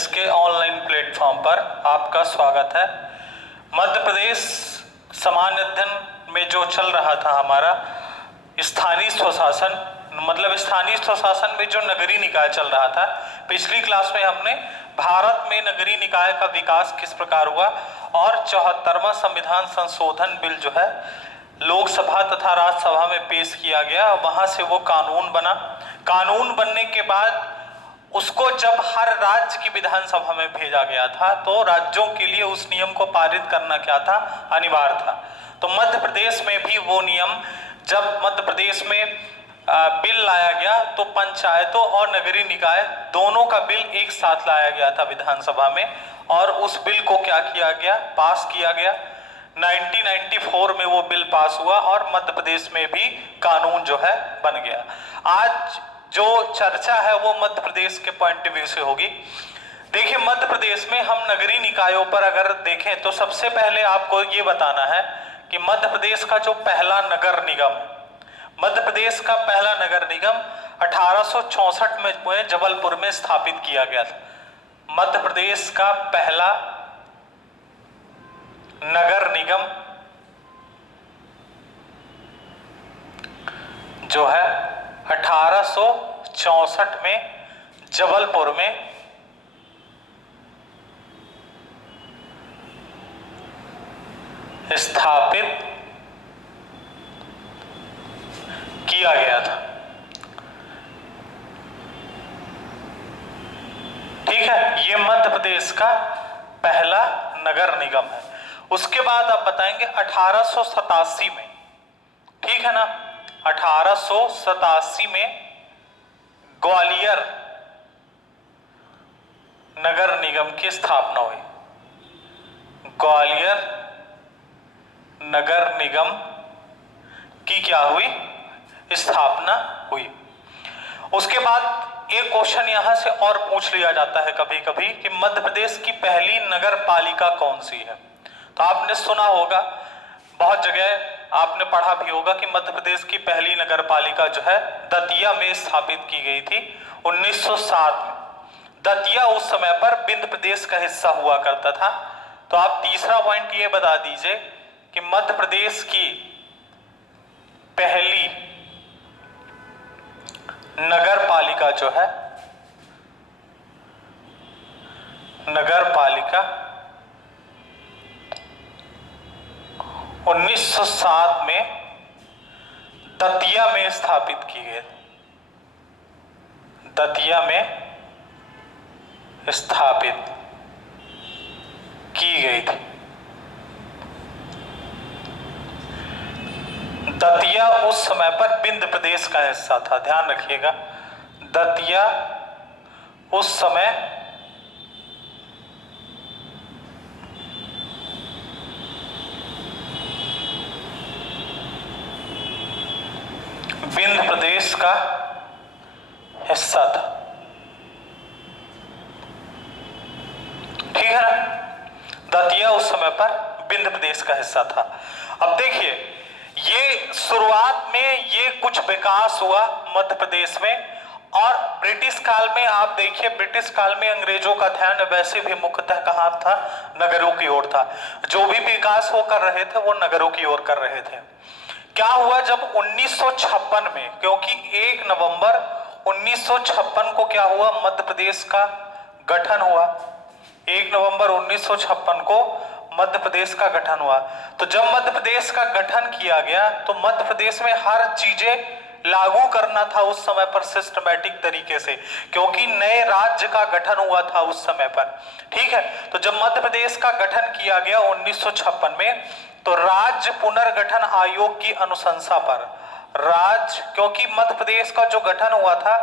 S के online platform पर आपका स्वागत है। मध्य प्रदेश सामान्य अध्ययन में जो चल रहा था हमारा स्थानीय स्वशासन, मतलब स्थानीय स्वशासन में जो नगरीय निकाय चल रहा था, पिछली क्लास में हमने भारत में नगरीय निकाय का विकास किस प्रकार हुआ और 74वां संविधान संशोधन बिल जो है लोकसभा तथा राज्यसभा में पेश किया गया, वहां से वो कानून बना। कानून बनने के बाद उसको जब हर राज्य की विधानसभा में भेजा गया था तो राज्यों के लिए उस नियम को पारित करना क्या था, अनिवार्य था। तो मध्य प्रदेश में भी वो नियम, जब मध्य प्रदेश में बिल लाया गया तो पंचायतों और नगरीय निकाय दोनों का बिल एक साथ लाया गया था विधानसभा में, और उस बिल को क्या किया गया, पास किया गया। 1994 में वो बिल पास हुआ और मध्य प्रदेश में भी कानून जो है बन गया। आज जो चर्चा है वो मध्य प्रदेश के पॉइंट ऑफ व्यू से होगी। देखिए, मध्य प्रदेश में हम नगरीय निकायों पर अगर देखें तो सबसे पहले आपको ये बताना है कि मध्य प्रदेश का जो पहला नगर निगम, मध्य प्रदेश का पहला नगर निगम 1864 में जबलपुर में स्थापित किया गया था। मध्य प्रदेश का पहला नगर निगम जो है 1864 में जबलपुर में स्थापित किया गया था। ठीक है, ये मध्य प्रदेश का पहला नगर निगम है। उसके बाद आप बताएंगे 1887 में, ठीक है ना, 1887 में ग्वालियर नगर निगम की स्थापना हुई। ग्वालियर नगर निगम की क्या हुई, स्थापना हुई। उसके बाद एक क्वेश्चन यहां से और पूछ लिया जाता है कभी कभी कि मध्य प्रदेश की पहली नगर पालिका कौन सी है। तो आपने सुना होगा, बहुत जगह आपने पढ़ा भी होगा कि मध्य प्रदेश की पहली नगर पालिका जो है दतिया में स्थापित की गई थी 1907 में। दतिया उस समय पर विंध्य प्रदेश का हिस्सा हुआ करता था। तो आप तीसरा पॉइंट ये बता दीजिए कि मध्य प्रदेश की पहली नगर पालिका जो है, नगर पालिका 1907 में दतिया में स्थापित की गई। दतिया में स्थापित की गई थी। दतिया उस समय पर विंध्य प्रदेश का हिस्सा था, ध्यान रखिएगा। दतिया उस समय विंध्य प्रदेश का हिस्सा था, ठीक है ना। दतिया उस समय पर विंध्य प्रदेश का हिस्सा था। अब देखिए, ये शुरुआत में ये कुछ विकास हुआ मध्य प्रदेश में, और ब्रिटिश काल में आप देखिए, ब्रिटिश काल में अंग्रेजों का ध्यान वैसे भी मुख्यतः कहां था, नगरों की ओर था। जो भी विकास वो कर रहे थे वो नगरों की ओर कर रहे थे। क्या हुआ जब 1956 में, क्योंकि 1 नवंबर 1956 को क्या हुआ, मध्य प्रदेश का गठन हुआ। 1 नवंबर 1956 को मध्य प्रदेश का गठन हुआ। तो जब मध्य प्रदेश का गठन किया गया तो मध्य प्रदेश में हर चीजें लागू करना था उस समय पर सिस्टमैटिक तरीके से, क्योंकि नए राज्य का गठन हुआ था उस समय पर, ठीक है। तो जब मध्य प्रदेश का गठन किया गया 1956 में, तो राज्य पुनर्गठन आयोग की अनुशंसा पर, क्योंकि मध्य प्रदेश का जो गठन हुआ था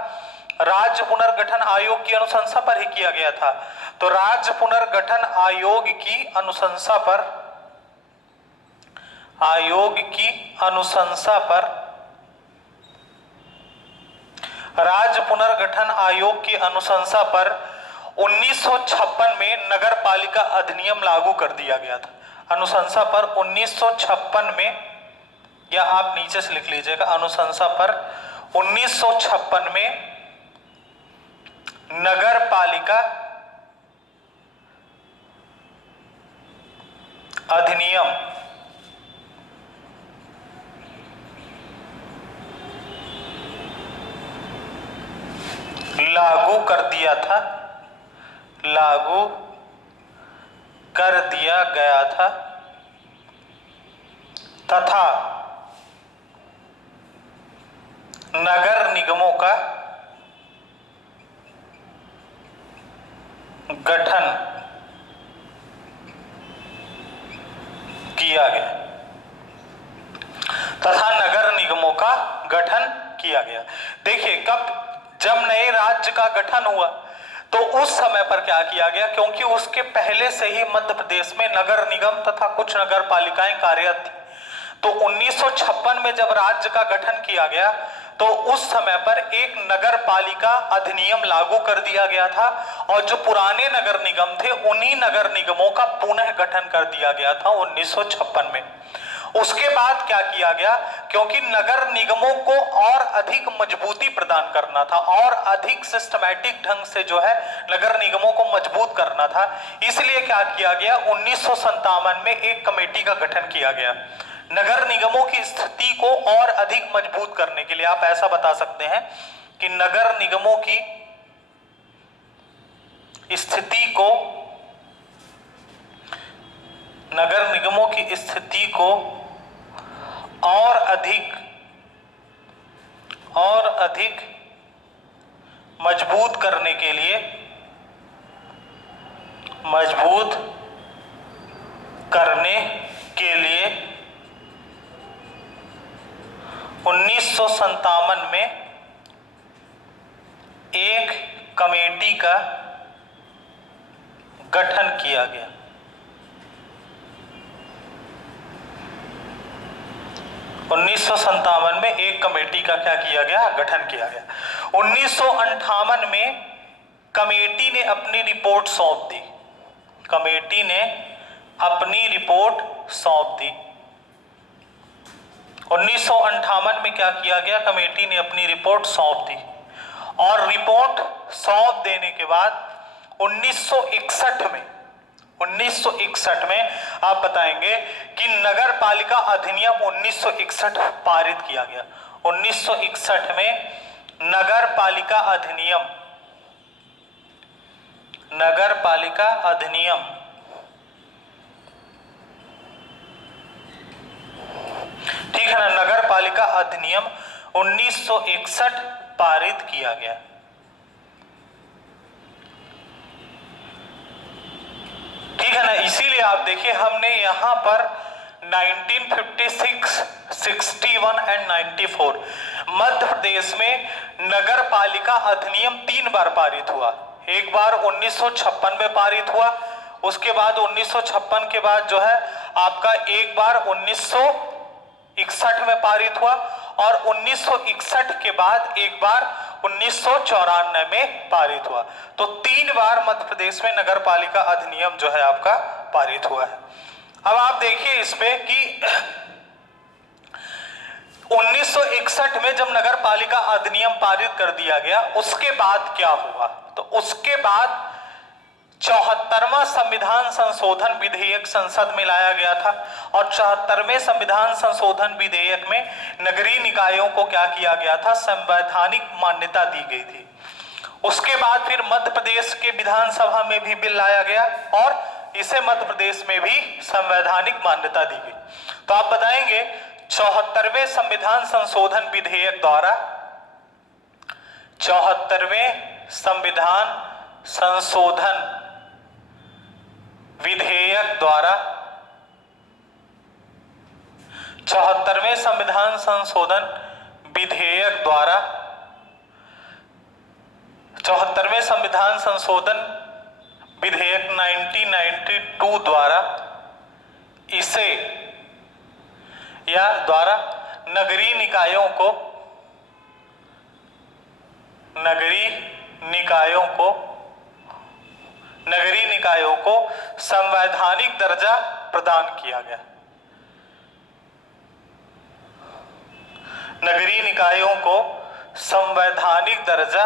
राज्य पुनर्गठन आयोग की अनुशंसा पर ही किया गया था। तो राज्य पुनर्गठन आयोग की अनुशंसा पर, राज्य पुनर्गठन आयोग की अनुशंसा पर 1956 में नगर पालिका अधिनियम लागू कर दिया गया था। अनुशंसा पर 1956 में, या आप नीचे से लिख लीजिएगा, अनुशंसा पर 1956 में नगर पालिका अधिनियम लागू कर दिया था, लागू कर दिया गया था तथा नगर निगमों का गठन किया गया, तथा नगर निगमों का गठन किया गया। देखिए, कब जब नए राज्य का गठन हुआ तो उस समय पर क्या किया गया, क्योंकि उसके पहले से ही मध्य प्रदेश में नगर निगम तथा कुछ नगर पालिकाएं कार्यरत थी। तो 1956 में जब राज्य का गठन किया गया तो उस समय पर एक नगर पालिका अधिनियम लागू कर दिया गया था और जो पुराने नगर निगम थे उन्हीं नगर निगमों का पुनः गठन कर दिया गया था 1956 में। उसके बाद क्या किया गया, क्योंकि नगर निगमों को और अधिक मजबूती प्रदान करना था और अधिक सिस्टमैटिक ढंग से जो है नगर निगमों को मजबूत करना था, इसलिए क्या किया गया, 1957 में एक कमेटी का गठन किया गया नगर निगमों की स्थिति को और अधिक मजबूत करने के लिए। आप ऐसा बता सकते हैं कि नगर निगमों की स्थिति को, नगर निगमों की स्थिति को और अधिक मजबूत करने के लिए, मजबूत करने के लिए 1957 में एक कमेटी का गठन किया गया। 1957 में एक कमेटी का क्या किया गया, गठन किया गया। 1958 में कमेटी ने अपनी रिपोर्ट सौंप दी, कमेटी ने अपनी रिपोर्ट सौंप दी। 1958 में क्या किया गया, कमेटी ने अपनी रिपोर्ट सौंप दी और रिपोर्ट सौंप देने के बाद 1961 में आप बताएंगे कि नगर पालिका अधिनियम 1961 पारित किया गया। 1961 में नगर पालिका अधिनियम, नगर पालिका अधिनियम ठीक है ना, नगर पालिका अधिनियम 1961 पारित किया गया। ठीक है ना, इसीलिए आप देखिए हमने यहां पर 1956, 61 एंड 94 मध्य प्रदेश में नगर पालिका अधिनियम 3 बार पारित हुआ। एक बार 1956 में पारित हुआ, उसके बाद 1956 के बाद जो है आपका एक बार 1961 में पारित हुआ और 1961 के बाद एक बार 1994 में पारित हुआ। तो 3 बार मध्य प्रदेश में नगर पालिका अधिनियम जो है आपका पारित हुआ है। अब आप देखिए इसमें कि 1961 में जब नगर पालिका अधिनियम पारित कर दिया गया, उसके बाद क्या हुआ, तो उसके बाद 74वां संविधान संशोधन विधेयक संसद में लाया गया था और 74वें संविधान संशोधन विधेयक में नगरीय निकायों को क्या किया गया था, संवैधानिक मान्यता दी गई थी। उसके बाद फिर मध्य प्रदेश के विधानसभा में भी बिल लाया गया और इसे मध्य प्रदेश में भी संवैधानिक मान्यता दी गई। तो आप बताएंगे 74वें संविधान संशोधन विधेयक द्वारा, 74वें संविधान संशोधन विधेयक द्वारा, 74वें संविधान संशोधन विधेयक द्वारा, 74वें संविधान संशोधन विधेयक 1992 द्वारा इसे या द्वारा नगरीय निकायों को, नगरीय निकायों को संवैधानिक दर्जा प्रदान किया गया। नगरीय निकायों को संवैधानिक दर्जा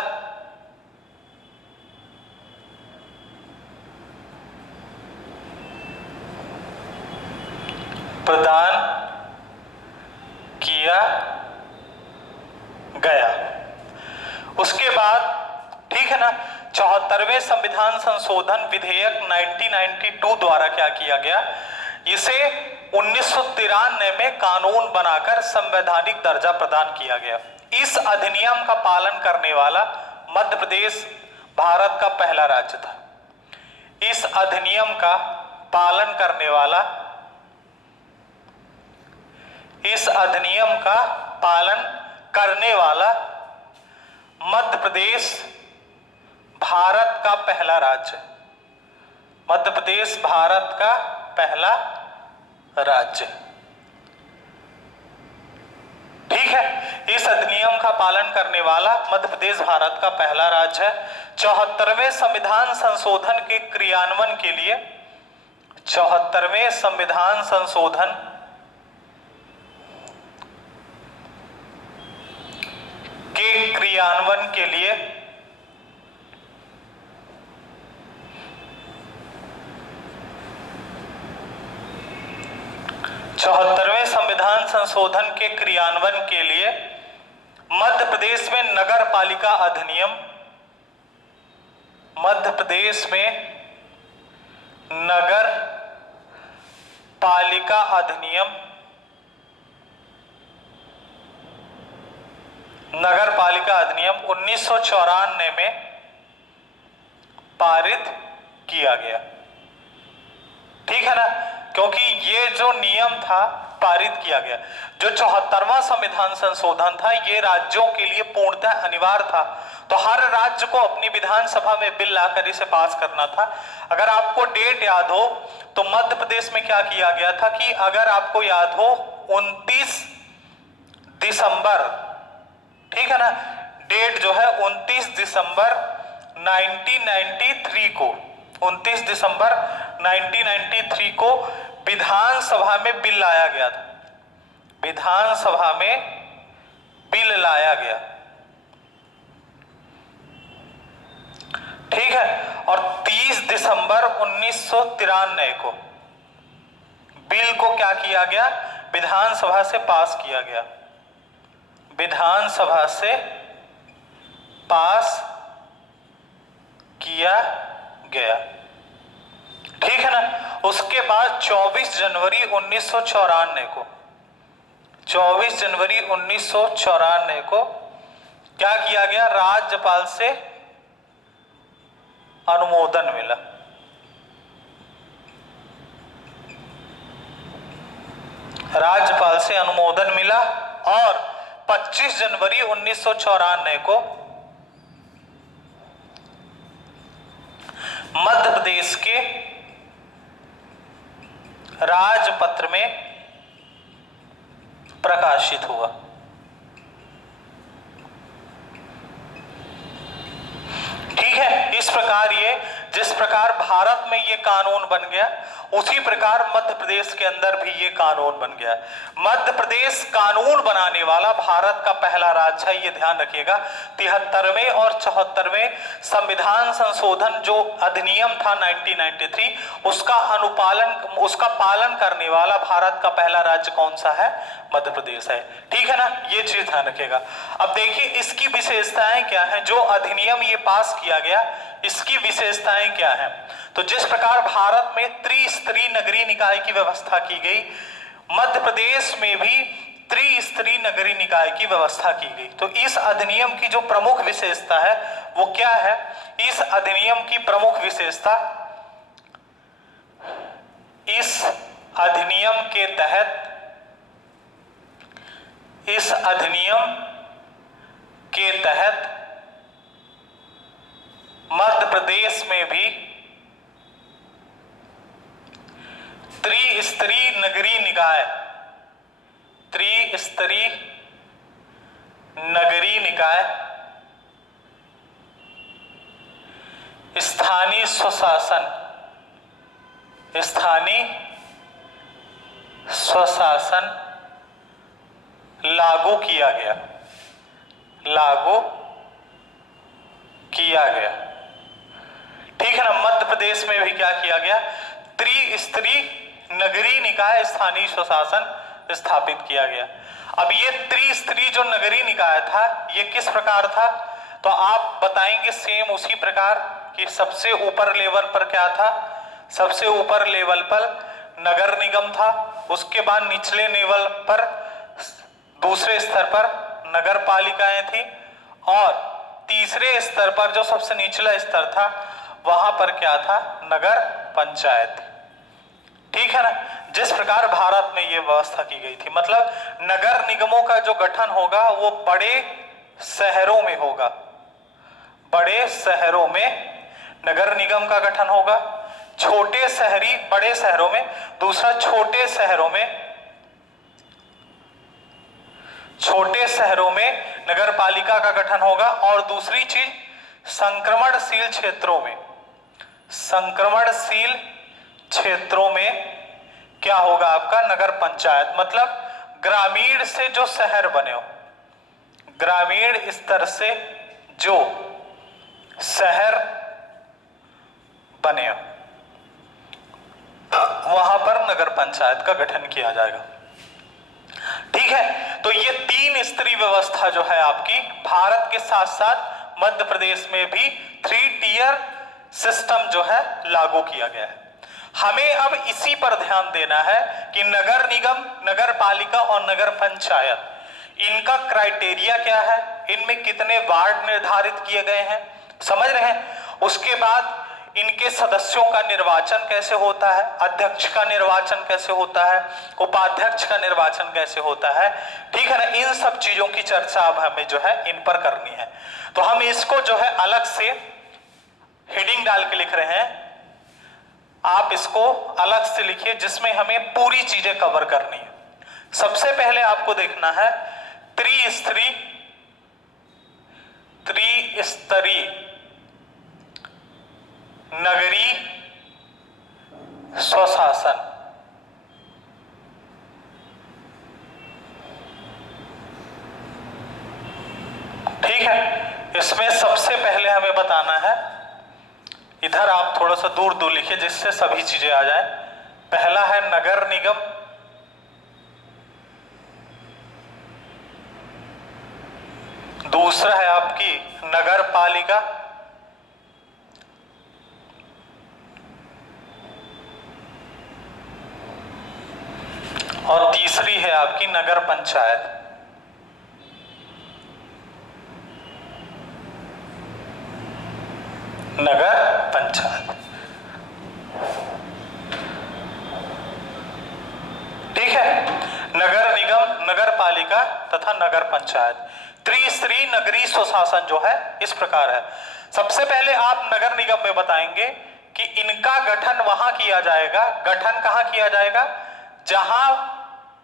प्रदान किया गया। उसके बाद ठीक है ना, 74वें संविधान संशोधन विधेयक 1992 द्वारा क्या किया गया, इसे 1993 में कानून बनाकर संवैधानिक दर्जा प्रदान किया गया। इस अधिनियम का पालन करने वाला मध्य प्रदेश भारत का पहला राज्य था। इस अधिनियम का पालन करने वाला, इस अधिनियम का पालन करने वाला मध्य प्रदेश भारत का पहला राज्य, मध्य प्रदेश भारत का पहला राज्य। ठीक है, इस अधिनियम का पालन करने वाला मध्य प्रदेश भारत का पहला राज्य है। 74वें संविधान संशोधन के क्रियान्वयन के लिए, 74वें संविधान संशोधन के क्रियान्वयन के लिए 74वें संविधान संशोधन के क्रियान्वयन के लिए मध्य प्रदेश में नगर पालिका अधिनियम, मध्य प्रदेश में नगर पालिका अधिनियम, नगर पालिका अधिनियम 1994 में पारित किया गया। ठीक है ना, क्योंकि ये जो नियम था पारित किया गया। जो 74वां संविधान संशोधन था ये राज्यों के लिए पूर्णतः अनिवार्य था, तो हर राज्य को अपनी विधानसभा में बिल लाकर इसे पास करना था। अगर आपको डेट याद हो तो मध्य प्रदेश में क्या किया गया था कि अगर आपको याद हो 29 दिसंबर, ठीक है ना, डेट जो है 29 दिसंबर 1993 को, 29 दिसंबर 1993 को विधानसभा में बिल लाया गया था, विधानसभा में बिल लाया गया। ठीक है, और 30 दिसंबर 1993 को बिल को क्या किया गया, विधानसभा से पास किया गया, विधानसभा से पास किया गया। ठीक है ना, उसके बाद 24 जनवरी 1994 को, 24 जनवरी 1994 को क्या किया गया, राज्यपाल से अनुमोदन मिला। राज्यपाल से अनुमोदन मिला और 25 जनवरी 1994 को मध्य प्रदेश के राजपत्र में प्रकाशित हुआ। ठीक है, इस प्रकार ये, जिस प्रकार भारत में ये कानून बन गया उसी प्रकार मध्य प्रदेश के अंदर भी ये कानून बन गया। मध्य प्रदेश कानून बनाने वाला भारत का पहला राज्य है, ये ध्यान रखिएगा। 73वें और 74वें संविधान संशोधन जो अधिनियम था 1993, उसका पालन करने वाला भारत का पहला राज्य कौन सा है, मध्य प्रदेश है। ठीक है ना, ये चीज ध्यान रखिएगा। अब देखिए इसकी विशेषताएं क्या हैं, जो अधिनियम ये पास किया गया इसकी विशेषताएं क्या हैं। तो जिस प्रकार भारत में त्रिस्तरीय नगरीय निकाय की व्यवस्था की गई, मध्य प्रदेश में भी त्रिस्तरीय नगरीय निकाय की व्यवस्था की गई। तो इस अधिनियम की जो प्रमुख विशेषता है वो क्या है, इस अधिनियम की प्रमुख विशेषता, इस अधिनियम के तहत, इस अधिनियम के तहत मध्य प्रदेश में भी त्रिस्तरीय नगरीय निकाय, त्रिस्तरीय नगरीय निकाय, स्थानीय स्वशासन, स्थानीय स्वशासन लागू किया गया, लागू किया गया। ठीक है ना, मध्य प्रदेश में भी क्या किया गया, त्रिस्तरीय नगरीय निकाय स्थानीय स्वशासन स्थापित किया गया। अब ये त्रिस्तरीय जो नगरीय निकाय था ये किस प्रकार था, तो आप बताएंगे सेम उसी प्रकार कि सबसे ऊपर लेवल पर क्या था, सबसे ऊपर लेवल पर नगर निगम था, उसके बाद निचले लेवल पर दूसरे स्तर पर नगर पालिकाएं थी, और तीसरे स्तर पर जो सबसे निचला स्तर था वहां पर क्या था, नगर पंचायत। ठीक है ना, जिस प्रकार भारत में ये व्यवस्था की गई थी, मतलब नगर निगमों का जो गठन होगा वो बड़े शहरों में होगा, बड़े शहरों में नगर निगम का गठन होगा, छोटे शहरी बड़े शहरों में, दूसरा छोटे शहरों में नगर पालिका का गठन होगा, और दूसरी चीज संक्रमणशील क्षेत्रों में क्या होगा आपका, नगर पंचायत। मतलब ग्रामीण से जो शहर बने हो, ग्रामीण स्तर से जो शहर बने हो वहां पर नगर पंचायत का गठन किया जाएगा। ठीक है, तो ये 3 स्तरीय व्यवस्था जो है आपकी भारत के साथ साथ मध्य प्रदेश में भी 3 टियर सिस्टम जो है लागू किया गया है। हमें अब इसी पर ध्यान देना है कि नगर निगम, नगर पालिका और नगर पंचायत, इनका क्राइटेरिया क्या है, इनमें कितने वार्ड निर्धारित किए गए हैं, समझ रहे हैं। उसके बाद इनके सदस्यों का निर्वाचन कैसे होता है, अध्यक्ष का निर्वाचन कैसे होता है, उपाध्यक्ष का निर्वाचन कैसे होता है, ठीक है ना। इन सब चीजों की चर्चा अब हमें जो है इन पर करनी है। तो हम इसको जो है अलग से हेडिंग डाल के लिख रहे हैं, आप इसको अलग से लिखिए जिसमें हमें पूरी चीजें कवर करनी है। सबसे पहले आपको देखना है त्रिस्तरीय नगरीय स्वशासन। ठीक है, इसमें सबसे पहले हमें बताना है, इधर आप थोड़ा सा दूर दूर लिखिए जिससे सभी चीजें आ जाए। पहला है नगर निगम, दूसरा है आपकी नगर पालिका, और तीसरी है आपकी नगर पंचायत। नगर पंचायत, ठीक है। नगर निगम, नगर पालिका तथा नगर पंचायत, त्रिस्तरीय नगरीय स्वशासन जो है इस प्रकार है। सबसे पहले आप नगर निगम में बताएंगे कि इनका गठन वहां किया जाएगा, गठन कहां किया जाएगा, जहां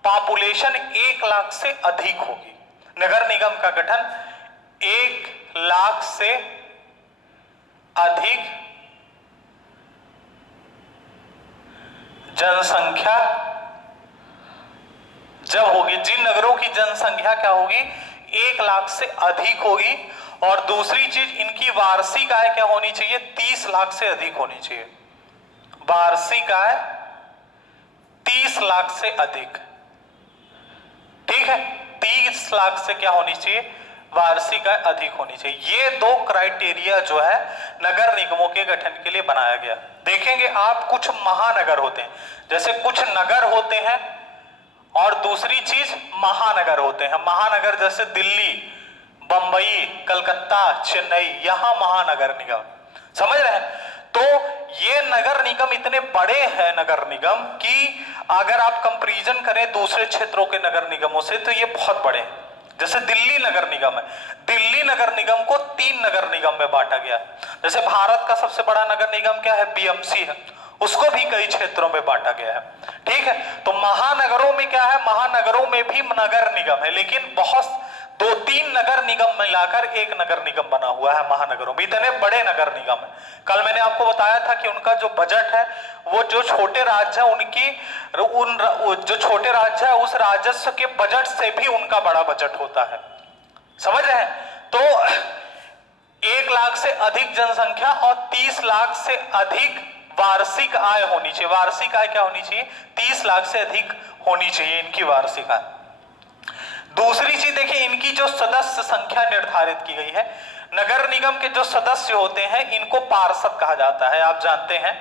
पॉपुलेशन 1 लाख से अधिक होगी। नगर निगम का गठन 1 लाख से अधिक जनसंख्या जब होगी, जिन नगरों की जनसंख्या क्या होगी, 1 लाख से अधिक होगी, और दूसरी चीज इनकी वार्षिक आय क्या होनी चाहिए, 30 लाख से अधिक होनी चाहिए। वार्षिक आय 30 लाख से अधिक, ठीक है, 30 लाख से क्या होनी चाहिए, वार्षिक आय अधिक होनी चाहिए। ये 2 क्राइटेरिया जो है नगर निगमों के गठन के लिए बनाया गया। देखेंगे आप कुछ महानगर होते हैं, जैसे कुछ नगर होते हैं और दूसरी चीज महानगर होते हैं। महानगर जैसे दिल्ली, बंबई, कलकत्ता, चेन्नई, यहां महानगर निगम, समझ रहे हैं। तो ये नगर निगम इतने बड़े हैं नगर निगम कि अगर आप कंपैरिजन करें दूसरे क्षेत्रों के नगर निगमों से तो ये बहुत बड़े हैं। जैसे दिल्ली नगर निगम है, दिल्ली नगर निगम को 3 नगर निगम में बांटा गया। जैसे भारत का सबसे बड़ा नगर निगम क्या है, बीएमसी है, उसको भी कई क्षेत्रों में बांटा गया है। ठीक है, तो महानगरों में क्या है, महानगरों में भी नगर निगम है, लेकिन बहुत 2-3 नगर निगम मिलाकर एक नगर निगम बना हुआ है महानगरों में। इतने बड़े नगर निगम है। कल मैंने आपको बताया था कि उनका जो बजट है वो जो छोटे राज्य है उनकी जो छोटे राज्य है उस राजस्व के बजट से भी उनका बड़ा बजट होता है, समझ रहे हैं। तो 1 लाख से अधिक जनसंख्या और 30 लाख से अधिक वार्षिक आय होनी चाहिए। वार्षिक आय क्या होनी चाहिए? 30 लाख से अधिक होनी चाहिए इनकी वार्षिक आय। दूसरी चीज देखिए, इनकी जो सदस्य संख्या निर्धारित की गई है, नगर निगम के जो सदस्य होते हैं इनको पार्षद कहा जाता है, आप जानते हैं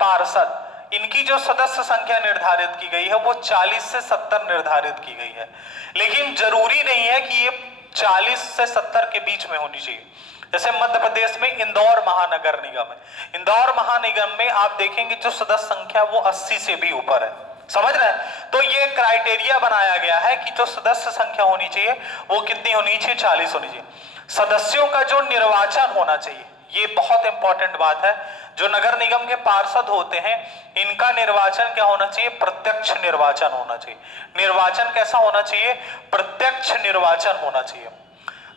पार्षद। इनकी जो सदस्य संख्या निर्धारित की गई है वो 40 से 70 निर्धारित की गई है, लेकिन जरूरी नहीं है कि ये 40 से 70 के बीच में होनी चाहिए। जैसे मध्य प्रदेश में इंदौर महानगर निगम है, इंदौर महानिगम में आप देखेंगे जो सदस्य संख्या वो 80 से भी ऊपर है, समझ रहे हैं? तो ये क्राइटेरिया बनाया गया है कि जो सदस्य संख्या होनी चाहिए वो कितनी होनी चाहिए? 40 होनी चाहिए। सदस्यों का जो निर्वाचन होना चाहिए, ये बहुत इंपॉर्टेंट बात है। जो नगर निगम के पार्षद होते हैं इनका निर्वाचन क्या होना चाहिए? प्रत्यक्ष निर्वाचन होना चाहिए। निर्वाचन कैसा होना चाहिए? प्रत्यक्ष निर्वाचन होना चाहिए।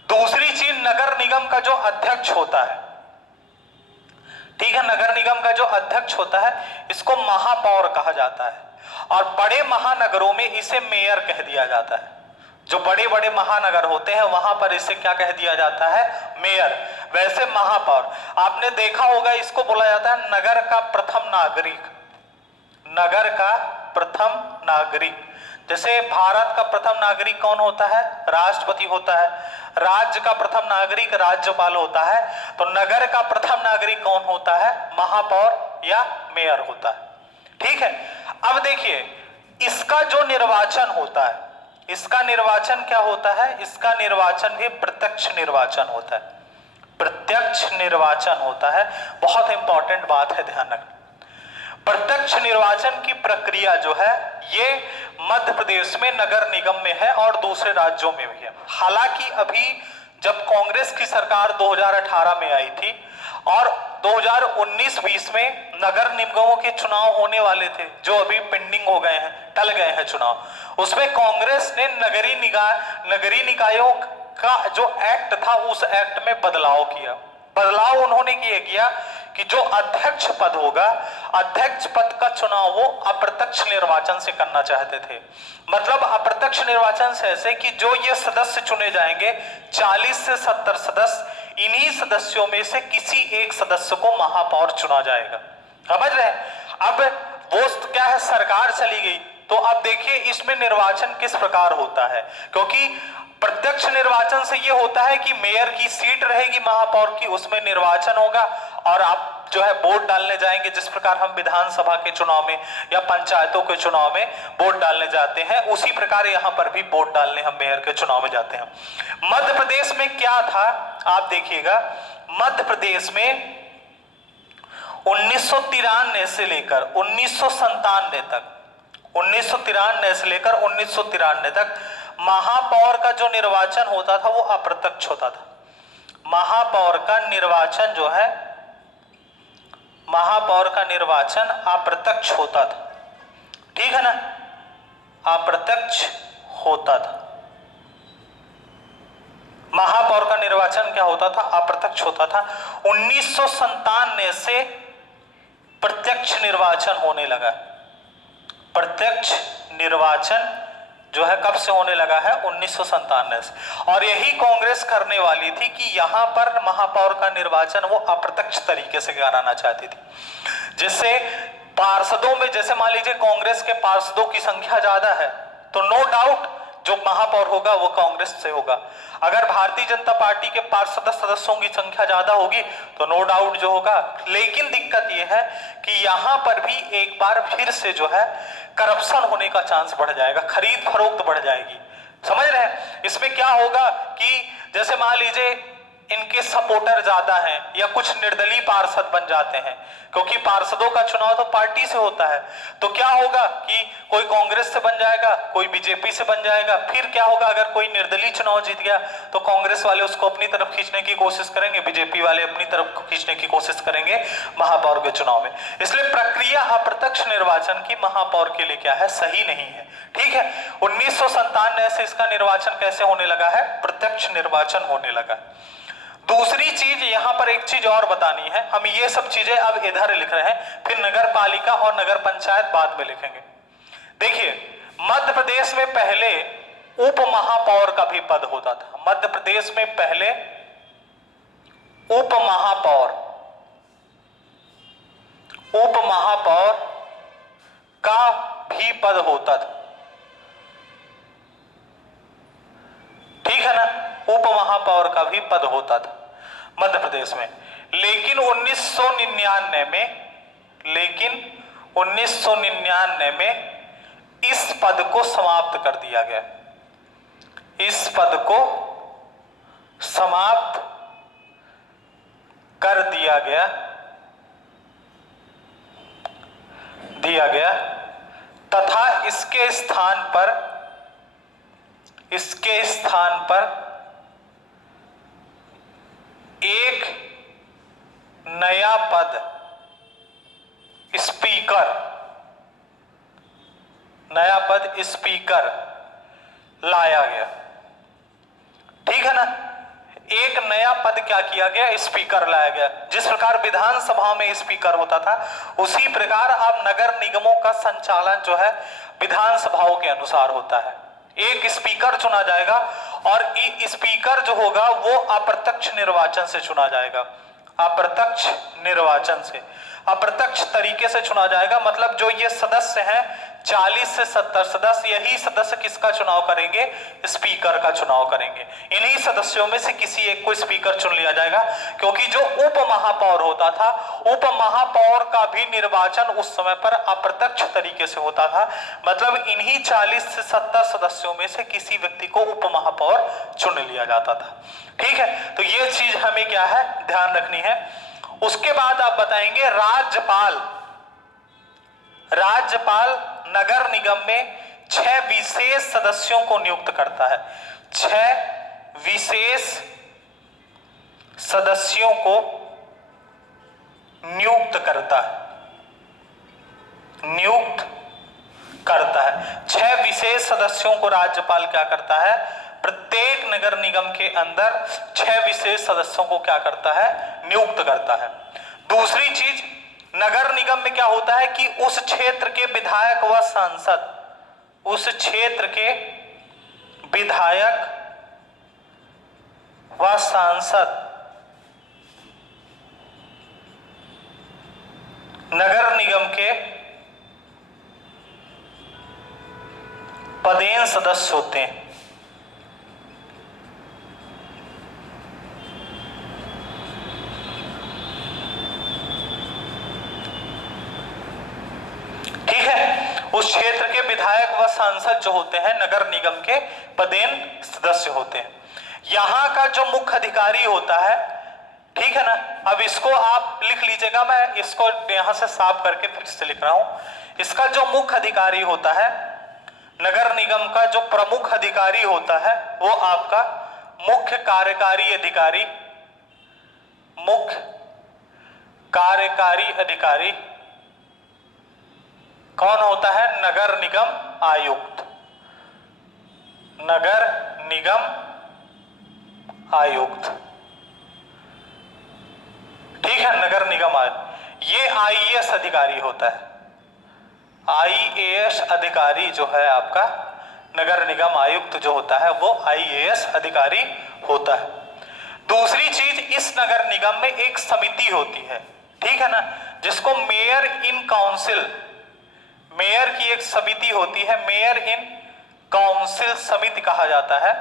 दूसरी चीज, नगर निगम का जो अध्यक्ष होता है, ठीक है, नगर निगम का जो अध्यक्ष होता है इसको महापौर कहा जाता है, और बड़े महानगरों में इसे मेयर कह दिया जाता है। जो बड़े बड़े महानगर होते हैं वहां पर इसे क्या कह दिया जाता है? मेयर। वैसे महापौर आपने देखा होगा, इसको बोला जाता है नगर का प्रथम नागरिक। नगर का प्रथम नागरिक। जैसे भारत का प्रथम नागरिक कौन होता है? राष्ट्रपति होता है। राज्य का प्रथम नागरिक राज्यपाल होता है। तो नगर का प्रथम नागरिक कौन होता है? महापौर या मेयर होता है। ठीक है, अब देखिए इसका जो निर्वाचन होता है, इसका निर्वाचन क्या होता है? इसका निर्वाचन भी प्रत्यक्ष निर्वाचन होता है। प्रत्यक्ष निर्वाचन होता है, बहुत इंपॉर्टेंट बात है, ध्यान रखना। प्रत्यक्ष निर्वाचन की प्रक्रिया जो है ये मध्य प्रदेश में नगर निगम में है और दूसरे राज्यों में भी है। हालांकि अभी जब कांग्रेस की सरकार 2018 में आई थी और 2019-20 में नगर निगमों के चुनाव होने वाले थे जो अभी पेंडिंग हो गए हैं, टल गए हैं चुनाव, उसमें कांग्रेस ने नगरीय निकायों का जो एक्ट था उस एक्ट में बदलाव किया। बदलाव उन्होंने ये किया कि जो अध्यक्ष पद होगा, अध्यक्ष पद का चुनाव वो अप्रत्यक्ष निर्वाचन से करना चाहते थे। मतलब अप्रत्यक्ष निर्वाचन से ऐसे कि जो ये सदस्य चुने जाएंगे 40 से 70 सदस्य, इन्हीं सदस्यों में से किसी एक सदस्य को महापौर चुना जाएगा। समझ रहे हैं? अब वो क्या है, सरकार चली गई, तो अब देखिए इसमें निर्वाचन किस प्रकार होता है। क्योंकि प्रत्यक्ष निर्वाचन से ये होता है कि मेयर की सीट रहेगी महापौर की, उसमें निर्वाचन होगा और आप जो है वोट डालने जाएंगे, जिस प्रकार हम विधानसभा के चुनाव में या पंचायतों के चुनाव में वोट डालने जाते हैं, उसी प्रकार यहां पर भी वोट डालने हम मेयर के चुनाव में जाते हैं। मध्य प्रदेश में क्या था आप देखिएगा, मध्य प्रदेश में 1993 से लेकर 1997 तक, 1993 से लेकर 1993 तक महापौर का जो निर्वाचन होता था वो अप्रत्यक्ष होता था। महापौर का निर्वाचन जो है, महापौर का निर्वाचन अप्रत्यक्ष होता था, ठीक है ना, अप्रत्यक्ष होता था। महापौर का निर्वाचन क्या होता था? अप्रत्यक्ष होता था। 1997 से प्रत्यक्ष निर्वाचन होने लगा। प्रत्यक्ष निर्वाचन जो है कब से होने लगा है? 1997 से। और यही कांग्रेस करने वाली थी कि यहां पर महापौर का निर्वाचन वो अप्रत्यक्ष तरीके से कराना चाहती थी, जिससे पार्षदों में, जैसे मान लीजिए कांग्रेस के पार्षदों की संख्या ज्यादा है तो नो डाउट जो महापौर होगा वो कांग्रेस से होगा। अगर भारतीय जनता पार्टी के पार्षद सदस्यों की संख्या ज्यादा होगी तो नो डाउट जो होगा। लेकिन दिक्कत यह है कि यहां पर भी एक बार फिर से जो है करप्शन होने का चांस बढ़ जाएगा, खरीद फरोख्त बढ़ जाएगी। समझ रहे हैं? इसमें क्या होगा कि जैसे मान लीजिए इनके सपोर्टर ज्यादा हैं या कुछ निर्दलीय पार्षद बन जाते हैं, क्योंकि पार्षदों का चुनाव तो पार्टी से होता है, तो क्या होगा कि कोई कांग्रेस से बन जाएगा, कोई बीजेपी से बन जाएगा। फिर क्या होगा, अगर कोई निर्दलीय चुनाव जीत गया तो कांग्रेस वाले उसको अपनी तरफ खींचने की कोशिश करेंगे, बीजेपी वाले अपनी तरफ खींचने की कोशिश करेंगे महापौर के चुनाव में। इसलिए प्रक्रिया अप्रत्यक्ष निर्वाचन की महापौर के लिए क्या है, सही नहीं है। ठीक है, 1997 से इसका निर्वाचन कैसे होने लगा है? प्रत्यक्ष निर्वाचन होने लगा। दूसरी चीज यहां पर एक चीज और बतानी है, हम ये सब चीजें अब इधर लिख रहे हैं, फिर नगर पालिका और नगर पंचायत बाद में लिखेंगे। देखिए मध्य प्रदेश में पहले उप महापौर का भी पद होता था। मध्य प्रदेश में पहले उप महापौर, उप महापौर का भी पद होता था। ठीक है ना, उप महापौर का भी पद होता था मध्य प्रदेश में। लेकिन 1999 में इस पद को समाप्त कर दिया गया। इस पद को समाप्त कर दिया गया तथा इसके स्थान पर एक नया पद स्पीकर लाया गया। ठीक है ना, एक नया पद क्या किया गया, स्पीकर लाया गया। जिस प्रकार विधानसभा में स्पीकर होता था, उसी प्रकार अब नगर निगमों का संचालन जो है विधानसभाओं के अनुसार होता है। एक स्पीकर चुना जाएगा और स्पीकर जो होगा वो अप्रत्यक्ष निर्वाचन से चुना जाएगा। अप्रत्यक्ष तरीके से चुना जाएगा। मतलब जो ये सदस्य हैं 40 से 70 सदस्य, यही सदस्य किसका चुनाव करेंगे, स्पीकर का चुनाव करेंगे। इन्हीं सदस्यों में से किसी एक को स्पीकर चुन लिया जाएगा। क्योंकि जो उप महापौर होता था, उप महापौर का भी निर्वाचन उस समय पर अप्रत्यक्ष तरीके से होता था। मतलब इन्हीं 40 से 70 सदस्यों में से किसी व्यक्ति को उप महापौर चुन लिया जाता था। ठीक है, तो ये चीज हमें क्या है, ध्यान रखनी है। उसके बाद आप बताएंगे राज्यपाल नगर निगम में 6 विशेष सदस्यों को नियुक्त करता है। 6 विशेष सदस्यों को नियुक्त करता है। 6 विशेष सदस्यों को राज्यपाल क्या करता है, प्रत्येक नगर निगम के अंदर 6 विशेष सदस्यों को क्या करता है, नियुक्त करता है। दूसरी चीज, नगर निगम में क्या होता है कि उस क्षेत्र के विधायक व सांसद, उस क्षेत्र के विधायक व सांसद नगर निगम के पदेन सदस्य होते हैं। उस क्षेत्र के विधायक व सांसद जो होते हैं नगर निगम के पदेन सदस्य होते हैं। यहां का जो मुख्य अधिकारी होता है, ठीक है ना, अब इसको आप लिख लीजिएगा, मैं इसको यहां से साफ करके फिर से लिख रहा हूं। इसका जो मुख्य अधिकारी होता है, नगर निगम का जो प्रमुख अधिकारी होता है, वो आपका मुख्य कार्यकारी अधिकारी कौन होता है, नगर निगम आयुक्त। ठीक है, नगर निगम आयुक्त। ये आईएएस अधिकारी होता है। आईएएस अधिकारी जो है आपका, नगर निगम आयुक्त जो होता है वो आईएएस अधिकारी होता है। दूसरी चीज, इस नगर निगम में एक समिति होती है, ठीक है ना, जिसको मेयर इन काउंसिल, मेयर की एक समिति होती है, मेयर इन काउंसिल समिति कहा जाता है।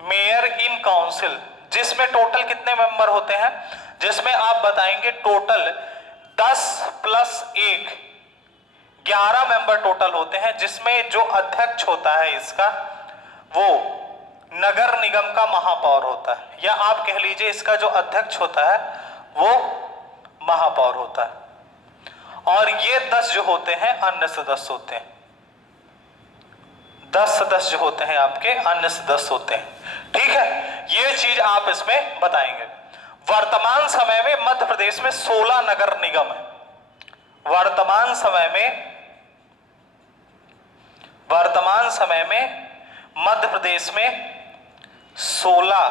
मेयर इन काउंसिल, जिसमें टोटल कितने मेंबर होते हैं, जिसमें आप बताएंगे टोटल 10 + 1 11 मेंबर टोटल होते हैं। जिसमें जो अध्यक्ष होता है इसका, वो नगर निगम का महापौर होता है, या आप कह लीजिए इसका जो अध्यक्ष होता है वो महापौर होता है। और ये 10 जो होते हैं अन्य सदस्य होते हैं। 10 सदस्य जो होते हैं आपके अन्य सदस्य होते हैं। ठीक है, ये चीज आप इसमें बताएंगे। वर्तमान समय में मध्य प्रदेश में 16 नगर निगम है। वर्तमान समय में मध्य प्रदेश में 16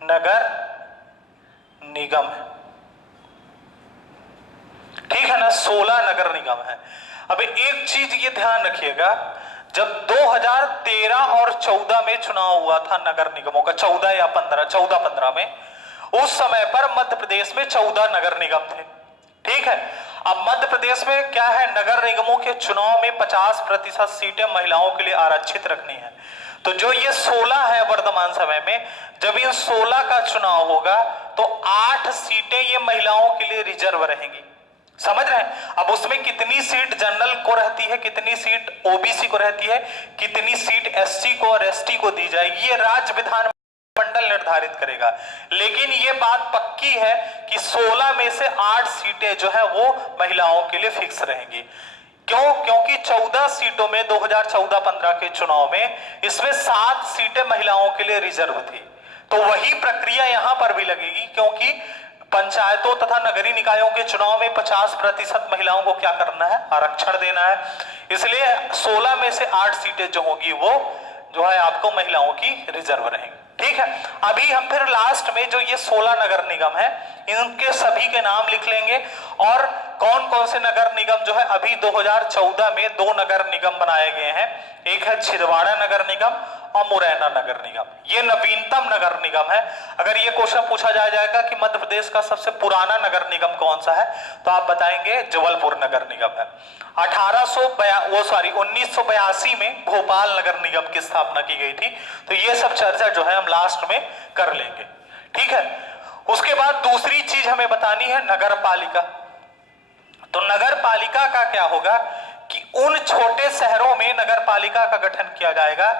नगर निगम है। ठीक है ना, 16 नगर निगम है। अब एक चीज ये ध्यान रखिएगा, जब 2013 और 14 में चुनाव हुआ था नगर निगमों का, 14 या 15 में, उस समय पर मध्य प्रदेश में 14 नगर निगम थे। ठीक है। अब मध्य प्रदेश में क्या है, नगर निगमों के चुनाव में 50% सीटें महिलाओं के लिए आरक्षित रखनी है। तो जो ये 16 है वर्तमान समय में, जब इन 16 का चुनाव होगा तो 8 सीटें ये महिलाओं के लिए रिजर्व रहेंगी। समझ रहे हैं? अब उसमें कितनी सीट जनरल को रहती है, कितनी सीट ओबीसी को रहती है, कितनी सीट एससी को और एसटी को दी जाएगी, ये राज्य विधान मंडल निर्धारित करेगा। लेकिन ये बात पक्की है कि 16 में से 8 सीटें जो है वो महिलाओं के लिए फिक्स रहेंगी। क्यों? क्योंकि 14 सीटों में 2014-15 के चुनाव में इसमें 7 सीटें महिलाओं के लिए रिजर्व थी। तो वही प्रक्रिया यहां पर भी लगेगी, क्योंकि पंचायतों तथा नगरीय निकायों के चुनाव में 50% महिलाओं को क्या करना है, आरक्षण देना है। इसलिए 16 में से 8 सीटें जो होगी वो जो है आपको महिलाओं की रिजर्व रहेंगी। ठीक है। अभी हम फिर लास्ट में जो ये 16 नगर निगम है इनके सभी के नाम लिख लेंगे, और कौन कौन से नगर निगम जो है अभी 2014 में 2 नगर निगम बनाए गए हैं। एक है छिंदवाड़ा नगर निगम और मुरैना नगर निगम। ये नवीनतम नगर निगम है। अगर ये क्वेश्चन पूछा जाएगा कि मध्य प्रदेश का सबसे पुराना नगर निगम कौन सा है, तो आप बताएंगे जबलपुर नगर निगम है। 1982 में भोपाल नगर निगम की स्थापना की गई थी। तो ये सब चर्चा जो है हम लास्ट में कर लेंगे। ठीक है। उसके बाद दूसरी चीज हमें बतानी है नगर पालिका। तो नगर पालिका का क्या होगा कि उन छोटे शहरों में नगर पालिका का गठन किया जाएगा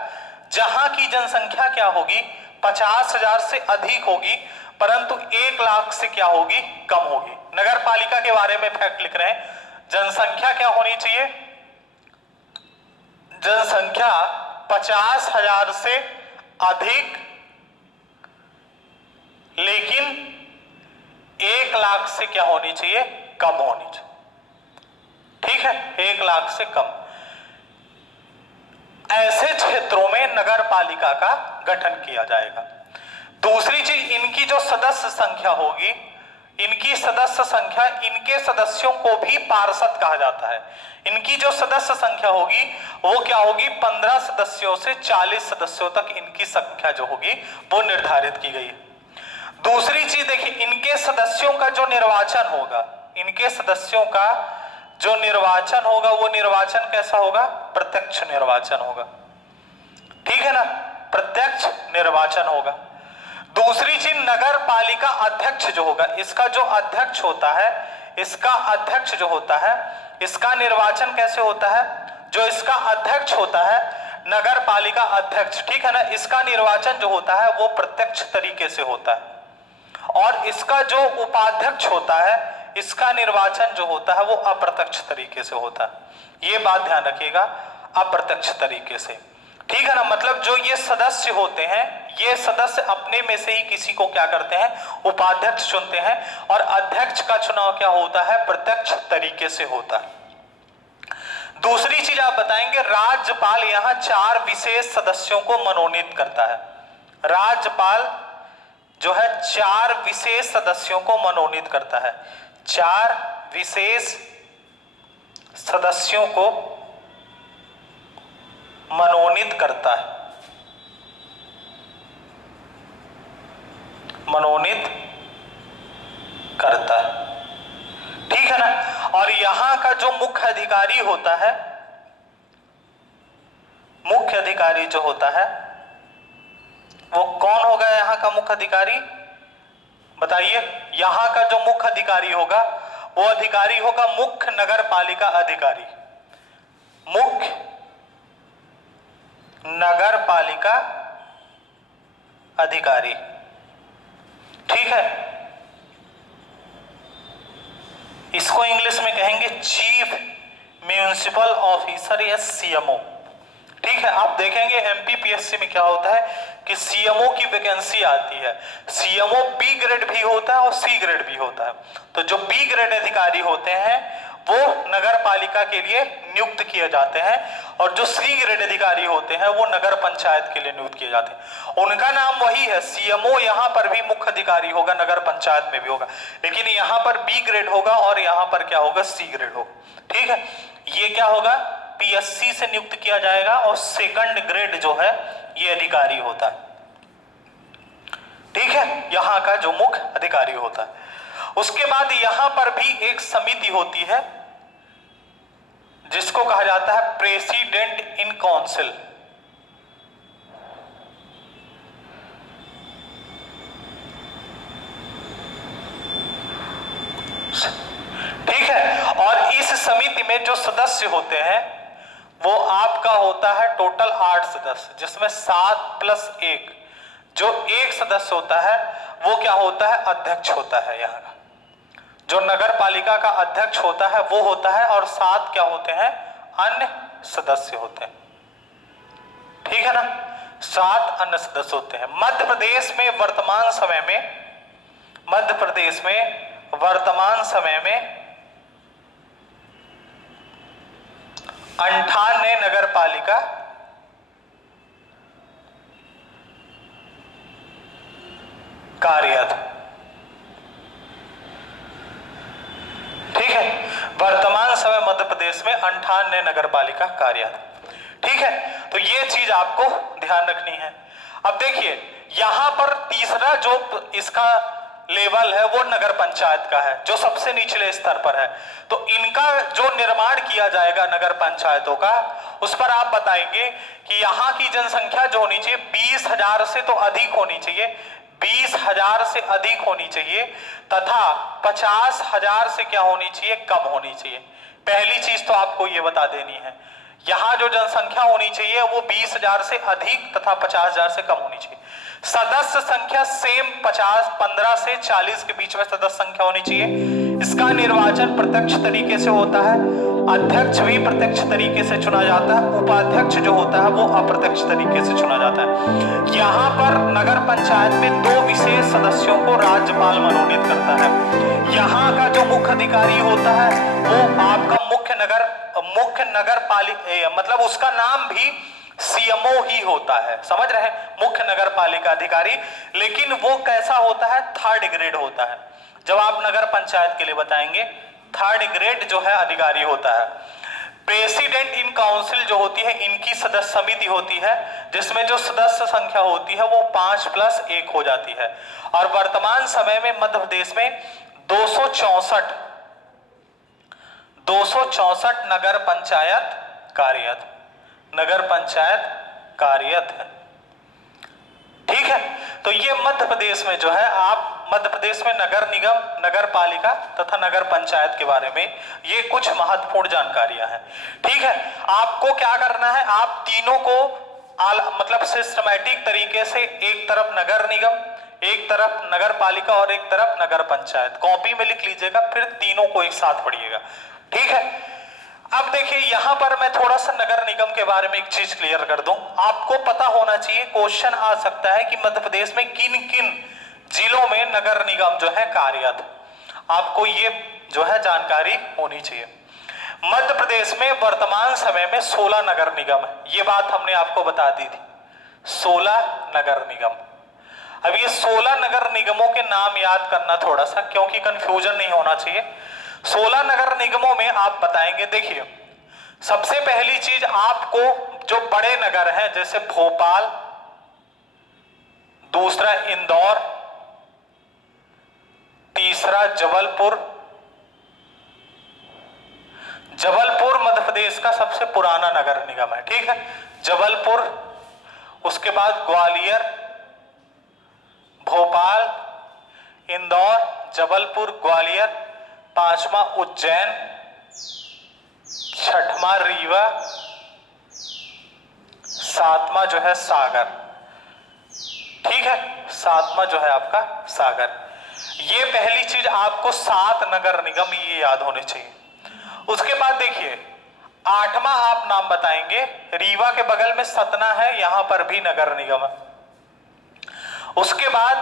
जहां की जनसंख्या क्या होगी, 50,000 से अधिक होगी, परंतु 1 लाख से क्या होगी, कम होगी। नगर पालिका के बारे में फैक्ट लिख रहे हैं। जनसंख्या क्या होनी चाहिए, जनसंख्या 50,000 से अधिक, लेकिन 1 लाख से क्या होनी चाहिए, कम होनी चाहिए। ठीक है, 1 लाख से कम। ऐसे क्षेत्रों में नगर पालिका का गठन किया जाएगा। दूसरी चीज, इनकी जो सदस्य संख्या होगी, इनकी सदस्य संख्या, इनके सदस्यों को भी पार्षद कहा जाता है। इनकी जो सदस्य संख्या होगी वो क्या होगी, 15 सदस्यों से 40 सदस्यों तक इनकी संख्या जो होगी वो निर्धारित की गई है। दूसरी चीज देखिए, इनके सदस्यों का जो निर्वाचन होगा, इनके सदस्यों का जो निर्वाचन होगा वो निर्वाचन कैसा होगा, प्रत्यक्ष निर्वाचन होगा। ठीक है ना, प्रत्यक्ष निर्वाचन होगा। दूसरी चीज, नगर पालिका अध्यक्ष जो होगा, इसका जो अध्यक्ष होता है, इसका अध्यक्ष जो होता है, इसका निर्वाचन कैसे होता है, जो इसका अध्यक्ष होता है नगर पालिका अध्यक्ष, ठीक है ना, इसका निर्वाचन जो होता है वो प्रत्यक्ष तरीके से होता है। और इसका जो उपाध्यक्ष होता है, इसका निर्वाचन जो होता है वो अप्रत्यक्ष तरीके से होता है। ये बात ध्यान रखिएगा, अप्रत्यक्ष तरीके से। ठीक है ना, मतलब जो ये सदस्य होते हैं, ये सदस्य अपने में से ही किसी को क्या करते हैं, उपाध्यक्ष चुनते हैं, और अध्यक्ष का चुनाव क्या होता है, प्रत्यक्ष तरीके से होता है। दूसरी चीज आप बताएंगे, राज्यपाल यहां 4 विशेष सदस्यों को मनोनीत करता है। राज्यपाल जो है 4 विशेष सदस्यों को मनोनीत करता है। 4 विशेष सदस्यों को मनोनीत करता है, मनोनीत करता है। ठीक है ना। और यहां का जो मुख्य अधिकारी होता है, मुख्य अधिकारी जो होता है वो कौन होगा, यहां का मुख्य अधिकारी बताइए। यहां का जो मुख्य अधिकारी होगा वो अधिकारी होगा मुख्य नगर पालिका अधिकारी, मुख्य नगर पालिका अधिकारी। ठीक है, इसको इंग्लिश में कहेंगे चीफ म्युनिसिपल ऑफिसर या सीएमओ। ठीक है, आप देखेंगे एमपीपीएससी में क्या होता है कि सीएमओ की वैकेंसी आती है। सीएमओ बी ग्रेड भी होता है और सी ग्रेड भी होता है। तो जो बी ग्रेड अधिकारी होते हैं वो नगर पालिका के लिए नियुक्त किए जाते हैं, और जो सी ग्रेड अधिकारी होते हैं वो नगर पंचायत के लिए नियुक्त किए जाते हैं। उनका नाम वही है, सीएमओ यहां पर भी मुख्य अधिकारी होगा, नगर पंचायत में भी होगा, लेकिन यहां पर बी ग्रेड होगा और यहां पर क्या होगा, सी ग्रेड होगा। ठीक है, ये क्या होगा, पीएससी से नियुक्त किया जाएगा, और सेकंड ग्रेड जो है ये अधिकारी होता है। ठीक है, यहां का जो मुख्य अधिकारी होता है। उसके बाद यहां पर भी एक समिति होती है जिसको कहा जाता है प्रेसिडेंट इन काउंसिल। ठीक है, और इस समिति में जो सदस्य होते हैं वो आपका होता है टोटल 8 सदस्य, जिसमें 7 + 1 जो एक सदस्य होता है वो क्या होता है, अध्यक्ष होता है। यहाँ का जो नगर पालिका का अध्यक्ष होता है वो होता है, और 7 क्या होते हैं, अन्य सदस्य होते हैं। ठीक है ना, 7 अन्य सदस्य होते हैं। मध्य प्रदेश में वर्तमान समय में 98 नगर पालिका कार्यरत। ठीक है, वर्तमान समय मध्य प्रदेश में 98 नगर पालिका कार्यरत। ठीक है, तो ये चीज आपको ध्यान रखनी है। अब देखिए यहां पर तीसरा जो इसका लेवल है वो नगर पंचायत का है, जो सबसे निचले स्तर पर है। तो इनका जो निर्माण किया जाएगा नगर पंचायतों का, उस पर आप बताएंगे कि यहाँ की जनसंख्या जो होनी चाहिए 20,000 से तो अधिक होनी चाहिए, 20,000 से अधिक होनी चाहिए, तथा 50,000 से क्या होनी चाहिए, कम होनी चाहिए। पहली चीज तो आपको ये बता देनी है, यहाँ जो जनसंख्या होनी चाहिए वो 20,000 से अधिक तथा 50,000 से कम होनी चाहिए। सदस्य संख्या सेम 15 से 40 के बीच में सदस्य संख्या होनी चाहिए। इसका निर्वाचन प्रत्यक्ष तरीके से होता है, अध्यक्ष भी प्रत्यक्ष तरीके से चुना जाता है, उपाध्यक्ष जो होता है वो अप्रत्यक्ष तरीके से चुना जाता है। यहाँ पर नगर पंचायत में 2 विशेष सदस्यों को राज्यपाल मनोनीत करता है। यहाँ का जो मुख्य अधिकारी होता है वो आपका मुख्य नगर पालिका, मतलब उसका नाम भी सीएमओ ही होता है, समझ रहे हैं, मुख्य नगर पालिका अधिकारी। लेकिन वो कैसा होता है, 3rd ग्रेड होता है। जब आप नगर पंचायत के लिए बताएंगे 3rd ग्रेड जो है अधिकारी होता है। प्रेसिडेंट इन काउंसिल जो होती है, इनकी सदस्य समिति होती है, जिसमें जो सदस्य संख्या होती है वो 5 + 1 हो जाती है। और वर्तमान समय में मध्य प्रदेश में 264 नगर पंचायत कार्यरत है। ठीक है, तो ये मध्य प्रदेश में जो है, आप मध्य प्रदेश में नगर निगम, नगर पालिका तथा नगर पंचायत के बारे में ये कुछ महत्वपूर्ण जानकारियां हैं। ठीक है, आपको क्या करना है, आप तीनों को मतलब सिस्टमैटिक तरीके से, एक तरफ नगर निगम, एक तरफ नगर पालिका और एक तरफ नगर पंचायत, कॉपी में लिख लीजिएगा, फिर तीनों को एक साथ पढ़िएगा। ठीक है, अब देखिए यहां पर मैं थोड़ा सा नगर निगम के बारे में एक चीज क्लियर कर दूं। आपको पता होना चाहिए, क्वेश्चन आ सकता है कि मध्य प्रदेश में किन किन जिलों में नगर निगम जो है कार्यरत, आपको ये जो है जानकारी होनी चाहिए। मध्य प्रदेश में वर्तमान समय में 16 नगर निगम है, ये बात हमने आपको बता दी थी, 16 नगर निगम। अब ये 16 नगर निगमों के नाम याद करना थोड़ा सा, क्योंकि कंफ्यूजन नहीं होना चाहिए। 16 नगर निगमों में आप बताएंगे, देखिए सबसे पहली चीज आपको जो बड़े नगर हैं, जैसे भोपाल, दूसरा इंदौर, तीसरा जबलपुर मध्य प्रदेश का सबसे पुराना नगर निगम है। ठीक है, जबलपुर, उसके बाद ग्वालियर, भोपाल, इंदौर, जबलपुर, ग्वालियर, 5वां उज्जैन, 6वां रीवा, 7वां जो है सागर। ठीक है, 7वां जो है आपका सागर। ये पहली चीज आपको 7 नगर निगम ये याद होने चाहिए। उसके बाद देखिए 8वां आप नाम बताएंगे, रीवा के बगल में सतना है, यहां पर भी नगर निगम है। उसके बाद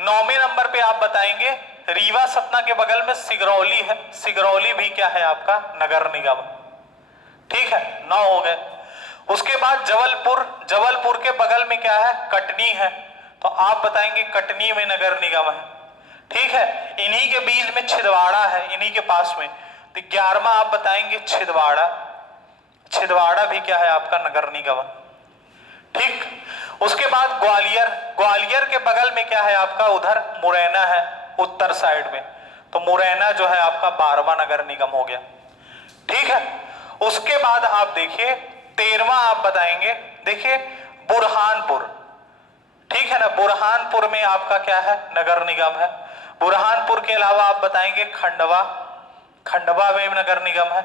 9वें नंबर पे आप बताएंगे, रीवा सतना के बगल में सिगरौली है, सिगरौली भी क्या है आपका नगर निगम। ठीक है, 9 हो गए। उसके बाद जबलपुर के बगल में क्या है, कटनी है, तो आप बताएंगे कटनी में नगर निगम है। ठीक है, इन्हीं के बीच में छिंदवाड़ा है, इन्हीं के पास में, तो 11वां आप बताएंगे छिंदवाड़ा भी क्या है आपका नगर निगम। ठीक, उसके बाद ग्वालियर के बगल में क्या है आपका, उधर मुरैना है उत्तर साइड में, तो मुरैना जो है आपका 12वां नगर निगम हो गया। ठीक है, उसके बाद आप देखिए 13वां आप बताएंगे, देखिए बुरहानपुर। ठीक है ना, बुरहानपुर में आपका क्या है, नगर निगम है। बुरहानपुर के अलावा आप बताएंगे खंडवा, खंडवा में नगर निगम है।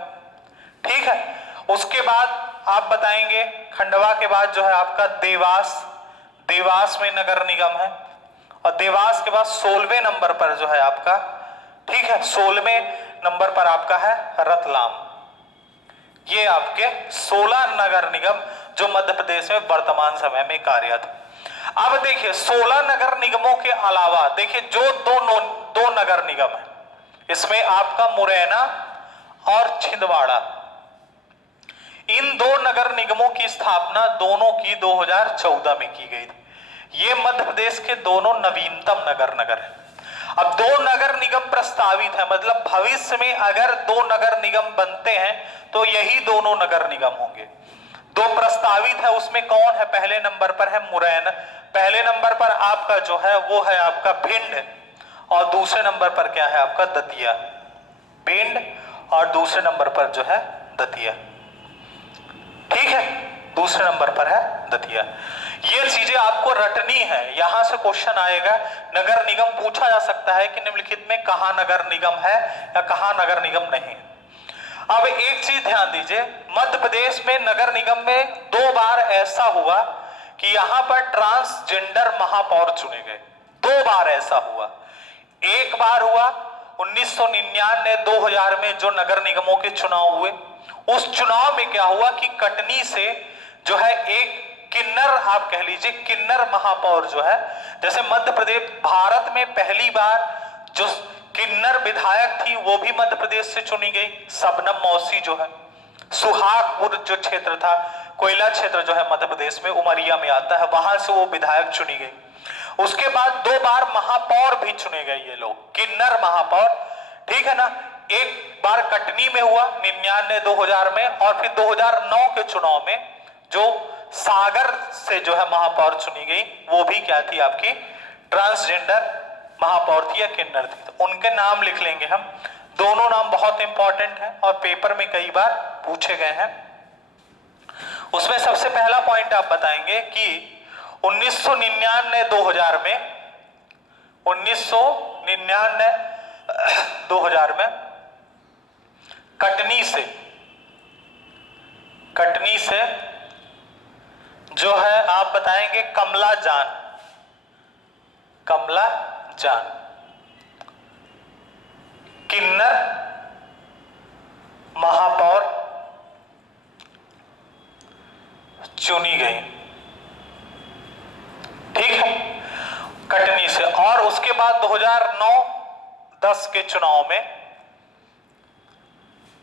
ठीक है, उसके बाद आप बताएंगे खंडवा के बाद जो है आपका देवास, देवास में नगर निगम है। और देवास के बाद 16वें नंबर पर जो है आपका, ठीक है, 16वें नंबर पर आपका है रतलाम। ये आपके 16 नगर निगम जो मध्य प्रदेश में वर्तमान समय में कार्यरत। अब देखिए 16 नगर निगमों के अलावा देखिए जो दो नगर निगम है, इसमें आपका मुरैना और छिंदवाड़ा, इन दो नगर निगमों की स्थापना दोनों की 2014 में की गई थी। ये मध्य प्रदेश के दोनों नवीनतम नगर है। अब दो नगर निगम प्रस्तावित है, मतलब भविष्य में अगर दो नगर निगम बनते हैं तो यही दोनों नगर निगम होंगे। दो प्रस्तावित है, उसमें कौन है, पहले नंबर पर है मुरैना, पहले नंबर पर आपका जो है वो है आपका भिंड, और दूसरे नंबर पर क्या है आपका दतिया। भिंड और दूसरे नंबर पर जो है दतिया। ठीक है, दूसरे नंबर पर है दतिया। ये चीजें आपको रटनी है, यहां से क्वेश्चन आएगा। नगर निगम पूछा जा सकता है कि निम्नलिखित में कहां नगर निगम है या कहां नगर निगम नहीं है। अब एक चीज ध्यान दीजिए, मध्य प्रदेश में नगर निगम में 2 बार ऐसा हुआ कि यहां पर ट्रांसजेंडर महापौर चुने गए। 2 बार ऐसा हुआ। एक बार हुआ 1999-2000 में जो नगर निगमों के चुनाव हुए, उस चुनाव में क्या हुआ कि कटनी से जो है एक किन्नर, आप कह लीजिए किन्नर महापौर जो है, जैसे मध्य प्रदेश भारत में पहली बार जो किन्नर विधायक थी वो भी मध्य प्रदेश से चुनी गई, शबनम मौसी जो है। सुहागपुर जो क्षेत्र था, कोयला क्षेत्र जो है मध्य प्रदेश में उमरिया में आता है, वहां से वो विधायक चुनी गई। उसके बाद 2 बार महापौर भी चुने गए ये लोग, किन्नर महापौर। ठीक है ना, एक बार कटनी में हुआ 99-2000 में, और फिर 2009 के चुनाव में जो सागर से जो है महापौर चुनी गई, वो भी क्या थी आपकी ट्रांसजेंडर महापौर थी या किन्नर थी। तो उनके नाम लिख लेंगे हम, दोनों नाम बहुत इंपॉर्टेंट हैं और पेपर में कई बार पूछे गए हैं। उसमें सबसे पहला पॉइंट आप बताएंगे कि 1999-2000 में 1999-2000 में कटनी से जो है आप बताएंगे कमला जान किन्नर महापौर चुनी गई। ठीक है, कटनी से। और उसके बाद 2009-10 के चुनाव में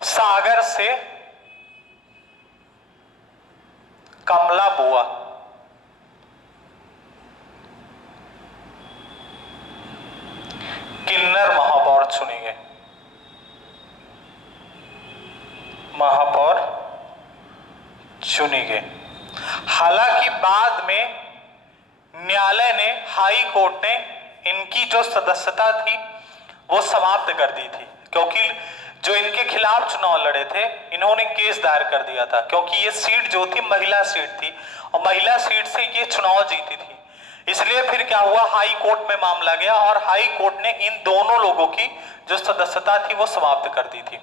सागर से कमला बुआ, किन्नर महापौर चुने गए, महापौर चुनी गई। हालांकि बाद में न्यायालय ने, हाई कोर्ट ने इनकी जो सदस्यता थी वो समाप्त कर दी थी, क्योंकि जो इनके खिलाफ चुनाव लड़े थे इन्होंने केस दायर कर दिया था, क्योंकि ये सीट जो थी महिला सीट थी और महिला सीट से ये चुनाव जीती थी। इसलिए फिर क्या हुआ, हाई कोर्ट में मामला गया और हाई कोर्ट ने इन दोनों लोगों की जो सदस्यता थी वो समाप्त कर दी थी।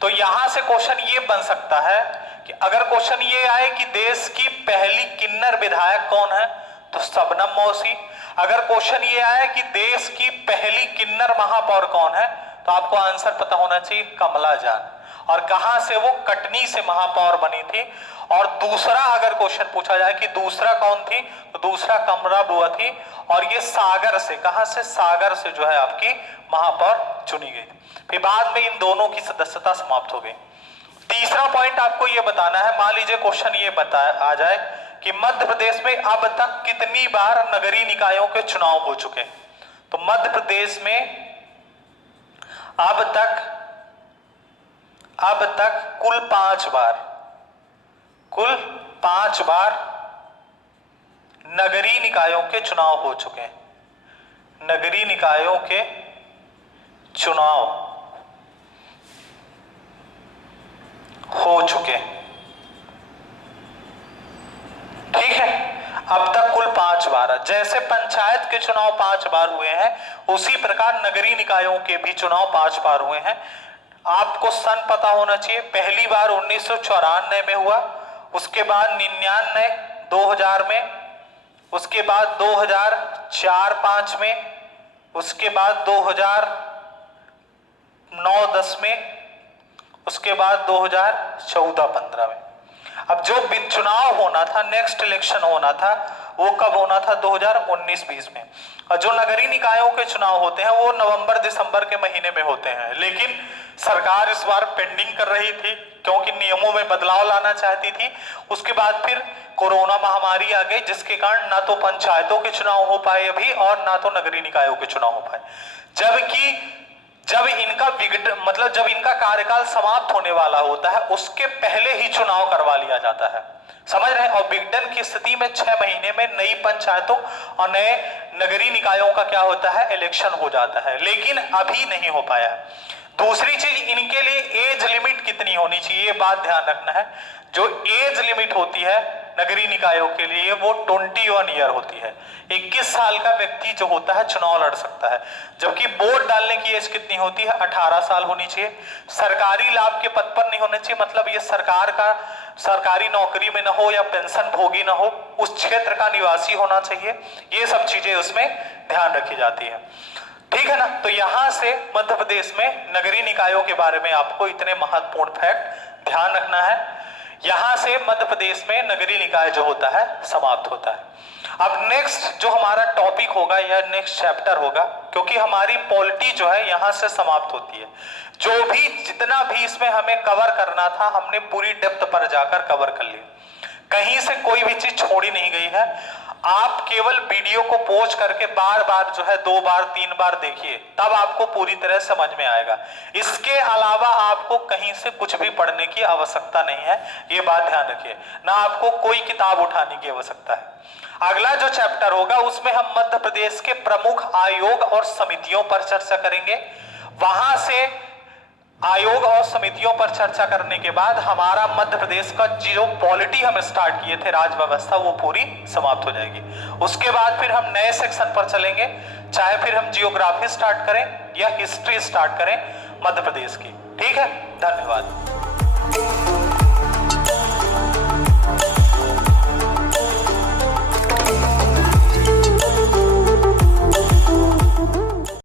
तो यहां से क्वेश्चन ये बन सकता है कि अगर क्वेश्चन ये आए कि देश की पहली किन्नर विधायक कौन है, तो शबनम मौसी। अगर क्वेश्चन ये आए कि देश की पहली किन्नर महापौर कौन है, तो आपको आंसर पता होना चाहिए कमला जान। और कहां से, वो कटनी से महापौर बनी थी। और दूसरा अगर क्वेश्चन पूछा जाए कि दूसरा कौन थी, तो दूसरा कमला बुआ थी। और ये सागर से, कहां से, सागर से जो है आपकी महापौर चुनी गई थी। फिर बाद में इन दोनों की सदस्यता समाप्त हो गई। तीसरा पॉइंट आपको ये बताना है, मान लीजिए क्वेश्चन ये आ जाए कि मध्य प्रदेश में अब तक कितनी बार नगरीय निकायों के चुनाव हो चुके हैं, तो मध्य प्रदेश में अब तक कुल 5 बार नगरीय निकायों के चुनाव हो चुके हैं। नगरीय निकायों के चुनाव हो चुके, ठीक है। अब तक कुल 5 बार, जैसे पंचायत के चुनाव 5 बार हुए हैं, उसी प्रकार नगरीय निकायों के भी चुनाव 5 बार हुए हैं। आपको सन पता होना चाहिए। पहली बार 1994 में हुआ, उसके बाद 99, 2000 में, उसके बाद 2004-05 में, उसके बाद 2009-10 में, उसके बाद 2014-15 में। अब जो चुनाव होना था, नेक्स्ट इलेक्शन होना था, वो कब होना था? 2019-20 में। और जो नगरीय निकायों के चुनाव होते हैं वो नवंबर-दिसंबर के महीने में होते हैं। लेकिन सरकार इस बार पेंडिंग कर रही थी क्योंकि नियमों में बदलाव लाना चाहती थी। उसके बाद फिर कोरोना महामारी आ गई, जिसके कारण ना तो पंचायतों के चुनाव हो पाए अभी और ना तो नगरीय निकायों के चुनाव हो पाए। जबकि जब इनका कार्यकाल समाप्त होने वाला होता है, उसके पहले ही चुनाव करवा लिया जाता है, समझ रहे हैं। और बिगडन की स्थिति में 6 महीने में नई पंचायतों और नए नगरीय निकायों का क्या होता है? इलेक्शन हो जाता है। लेकिन अभी नहीं हो पाया। दूसरी चीज, इनके लिए एज लिमिट कितनी होनी चाहिए, ये बात ध्यान रखना है। जो एज लिमिट होती है नगरीय निकायों के लिए वो 21 ईयर होती है। 21 साल का व्यक्ति जो होता है चुनाव लड़ सकता है। जबकि वोट डालने की एज कितनी होती है? 18 साल होनी चाहिए। सरकारी लाभ के पद पर नहीं होने चाहिए, मतलब ये सरकारी नौकरी में ना हो या पेंशन भोगी ना हो, उस क्षेत्र का निवासी होना चाहिए। ये सब चीजें उसमें ध्यान रखी जाती है, ठीक है ना। तो यहां से मध्य प्रदेश में नगरीय निकायों के बारे में आपको इतने महत्वपूर्ण फैक्ट ध्यान रखना है। यहां से मध्य प्रदेश में नगरीय निकाय जो होता है समाप्त होता है। अब नेक्स्ट जो हमारा टॉपिक होगा या नेक्स्ट चैप्टर होगा, क्योंकि हमारी पॉलिटी जो है यहां से समाप्त होती है। जो भी जितना भी इसमें हमें कवर करना था हमने पूरी डेप्थ पर जाकर कवर कर लिया, कहीं से कोई भी चीज छोड़ी नहीं गई है। आप केवल वीडियो को पॉज करके बार बार जो है 2 बार 3 बार देखिए, तब आपको पूरी तरह समझ में आएगा। इसके अलावा आपको कहीं से कुछ भी पढ़ने की आवश्यकता नहीं है, ये बात ध्यान रखिए। ना आपको कोई किताब उठाने की आवश्यकता है। अगला जो चैप्टर होगा उसमें हम मध्य प्रदेश के प्रमुख आयोग और समितियों पर चर्चा करेंगे। वहां से आयोग और समितियों पर चर्चा करने के बाद हमारा मध्य प्रदेश का जो पॉलिटी हम स्टार्ट किए थे, राज व्यवस्था, वो पूरी समाप्त हो जाएगी। उसके बाद फिर हम नए सेक्शन पर चलेंगे, चाहे फिर हम जियोग्राफी स्टार्ट करें या हिस्ट्री स्टार्ट करें मध्य प्रदेश की, ठीक है। धन्यवाद।